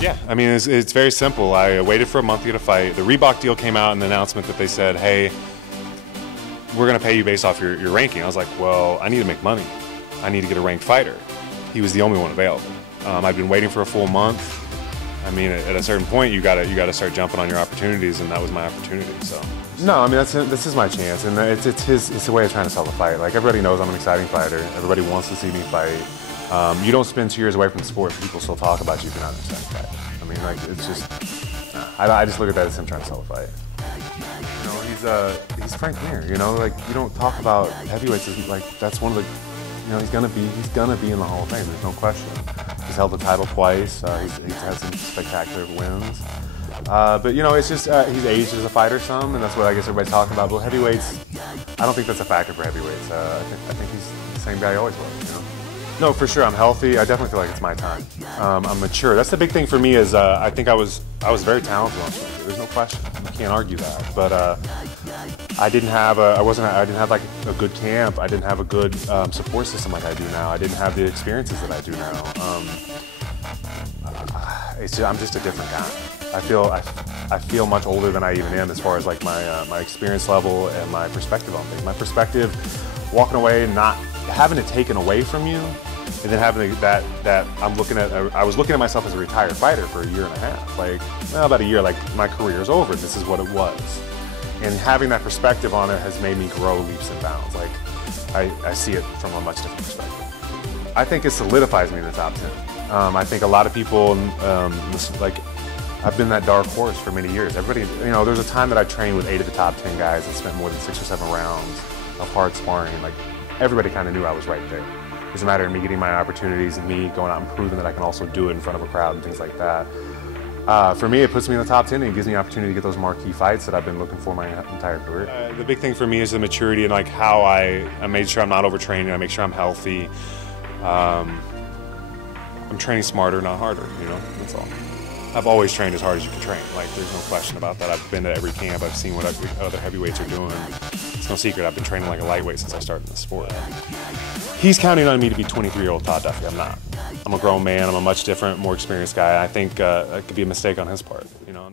Yeah, I mean, it's very simple. I waited for a month to get a fight. The Reebok deal came out, and the announcement that they said, hey, we're going to pay you based off your ranking. I was like, well, I need to make money. I need to get a ranked fighter. He was the only one available. I've been waiting for a full month. I mean, at a certain point, you gotta start jumping on your opportunities, and that was my opportunity. So. No, I mean, this is my chance, and it's a way of trying to sell the fight. Like, everybody knows I'm an exciting fighter. Everybody wants to see me fight. You don't spend 2 years away from the sport, people still talk about you if you're not an exciting fighter. I mean, like, it's just, I just look at that as him trying to sell the fight. You know, he's Frank Mir. You know, like, you don't talk about heavyweights as, like, that's one of the, you know, he's gonna be in the Hall of Fame. There's no question. He's held the title twice. He's had some spectacular wins. But, you know, it's just he's aged as a fighter some, and that's what I guess everybody's talking about. But heavyweights, I don't think that's a factor for heavyweights. I think he's the same guy he always was, you know? No, for sure, I'm healthy. I definitely feel like it's my time. I'm mature. That's the big thing for me is I think I was very talented last year. There's no question. You can't argue that. But I didn't have like a good camp. I didn't have a good support system like I do now. I didn't have the experiences that I do now. I'm just a different guy. I feel much older than I even am as far as like my experience level and my perspective on things. My perspective, walking away and not having it taken away from you, and then having that I was looking at myself as a retired fighter for a year and a half, like about a year, like my career is over. This is what it was, and having that perspective on it has made me grow leaps and bounds. Like I see it from a much different perspective. I think it solidifies me in the top 10. I think a lot of people like. I've been that dark horse for many years. Everybody, you know, there's a time that I trained with 8 of the top 10 guys and spent more than 6 or 7 rounds of hard sparring. Like, everybody kind of knew I was right there. It was a matter of me getting my opportunities and me going out and proving that I can also do it in front of a crowd and things like that. For me, it puts me in the top 10 and it gives me the opportunity to get those marquee fights that I've been looking for my entire career. The big thing for me is the maturity and like how I made sure I'm not overtraining. I make sure I'm healthy. I'm training smarter, not harder. You know, that's all. I've always trained as hard as you can train. Like, there's no question about that. I've been to every camp. I've seen what other heavyweights are doing. It's no secret. I've been training like a lightweight since I started in the sport. He's counting on me to be 23-year-old Todd Duffee. I'm not. I'm a grown man. I'm a much different, more experienced guy. I think it could be a mistake on his part. You know.